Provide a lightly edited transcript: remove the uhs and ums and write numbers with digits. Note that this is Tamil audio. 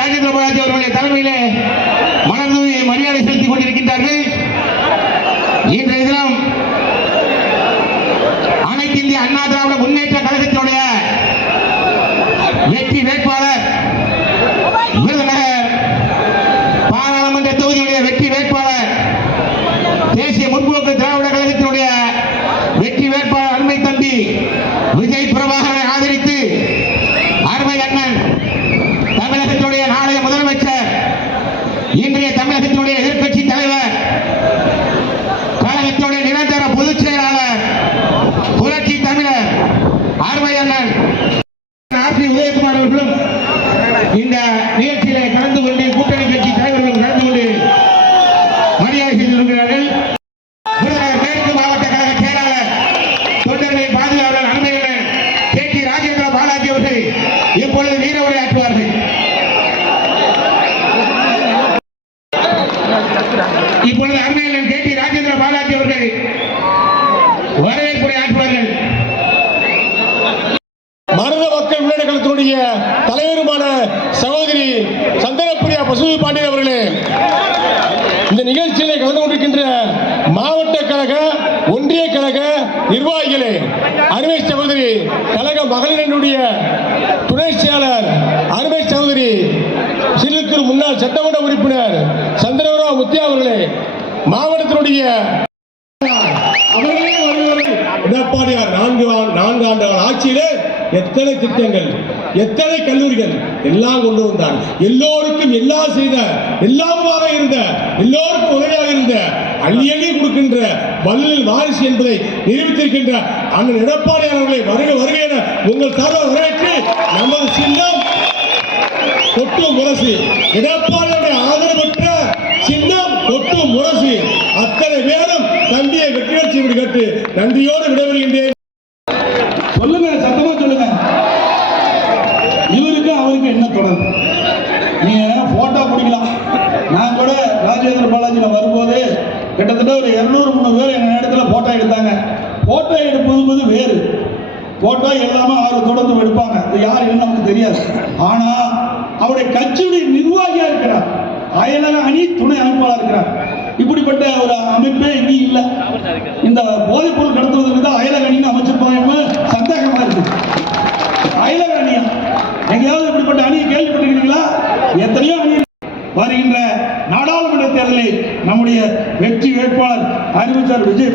ராஜேந்திர பாலாஜி அவர்களுடைய தலைமையிலே மலர்தூவி மரியாதை செலுத்திக் கொண்டிருக்கின்றார்கள். இன்றைய தினம் அனைத்து இந்திய அண்ணா திராவிட முன்னேற்ற கழகத்தினுடைய வெற்றி வேட்பாளர், விருதுநகர் பாராளுமன்ற தொகுதியுடைய வெற்றி வேட்பாளர், தேசிய முற்போக்கு திராவிட கழகத்தினுடைய வெற்றி வேட்பாளர் அருமை தம்பி விஜய் பிரபாகரனை ஆதரித்து அருமை அண்ணன் தமிழகத்தினுடைய நாளைய முதலமைச்சர், இன்றைய தமிழகத்தினுடைய எதிர்க்கட்சி தலைவர், கழகத்தினுடைய நிரந்தர பொதுச் செயலாளர், புரட்சி தமிழர் அருமை அண்ணன் உதயகுமார் அவர்களும் இந்த நிகழ்ச்சியிலே கலந்து கொண்டு கூட்டணி கட்சி தலைவர்களும் கலந்து கொண்டு மரியாதை செய்திருக்கிறார்கள். மேற்கு மாவட்ட கழக செயலாளர், தொண்டர்களின் பாதுகாவலர் அருமை அண்ணன் கே.டி. ராஜேந்திர பாலாஜி அவர்கள் இப்பொழுது வீர உரையாற்றுவார்கள். இப்பொழுது அருமை அண்ணன் கே.டி. ராஜேந்திர பாலாஜி அவர்கள் வரவேற்புரை ஆற்றுவார்கள். மருத மக்கள் முன்னேற்ற கழகத்தினுடைய தலைவருமான சகோதரி சந்திரபிரியா பசுபதி பாண்டியன் அவர்களே, இந்த நிகழ்ச்சியிலே கலந்து கொண்டிருக்கின்ற மாவட்ட கழக, ஒன்றிய கழக நிர்வாகிகளே, அருமை சகோதரி கழக மகளிரனுடைய துணை செயலாளர் அருமை சகோதரி சிறுத்தூர் முன்னாள் சட்டமன்ற உறுப்பினர் சந்திரராவ் முத்தியா அவர்களே, மாவட்டத்தினுடைய அவர்களே வருவார்கள். எடப்பாடியார் 4 ஆண்டு ஆட்சியிலே எத்தனை திட்டங்கள், எத்தனை கல்லூரிகள் எல்லாம் கொண்டு வந்தார். எல்லோருக்கும் எல்லாம் செய்த, எல்லாமாக இருந்த, எல்லோருக்கும் உதவியாக இருந்த, அள்ளி கொடுக்கின்ற வள்ளல் வாரிசு என்பதை நிரூபித்திருக்கின்ற அண்ணன் எடப்பாடியார் அவர்களை வருக வருக என உங்கள் சார்பாக வரவேற்று நமது சின்னம் கொட்டு முரசு, எடப்பாடியுடைய ஆதரவு பெற்ற சின்னம் கொட்டு முரசு. அத்தனை பேரும் தம்பியை வெற்றி செய்து கேட்டு நன்றியோடு விடைபெறுகின்றேன். சொல்லுங்க, சத்தமா சொல்லுங்க. இவருக்கு அவருக்கு என்ன தொடர்பு? நீங்க போட்டோ பிடிக்கலாம். நான் கூட ராஜேந்திர பாலாஜி வரும்போது கிட்டத்தட்ட ஒரு 200-300 பேர் எங்க இடத்துல போட்டோ எடுத்தாங்க. போட்டோ எடுப்பது வேறு, போட்டோ எல்லாமே தொடர்ந்து எடுப்பாங்க. யார் என்ன நமக்கு தெரியாது. ஆனா அவருடைய கட்சியுடைய நிர்வாகியா இருக்கிறார், அயலக அணி துணை அமைப்பாளர் இருக்கிறார். இப்படிப்பட்ட ஒரு அமைப்பே இங்கே இல்லை. இந்த போதைப் பொருள் கடத்துவதற்கு தான் அயலக அணின்னு அமைச்சிருப்பாங்க. சந்தேகமா இருக்கு. அயலக அணியா? எங்கேயாவது இப்படிப்பட்ட அணியை கேள்விப்பட்டிருக்கிறீங்களா? எத்தனையோ அணி. வருகின்ற நாடாளுமன்ற தேர்தலில் நம்முடைய வெற்றி வேட்பாளர் அறிவித்தார் விஜய்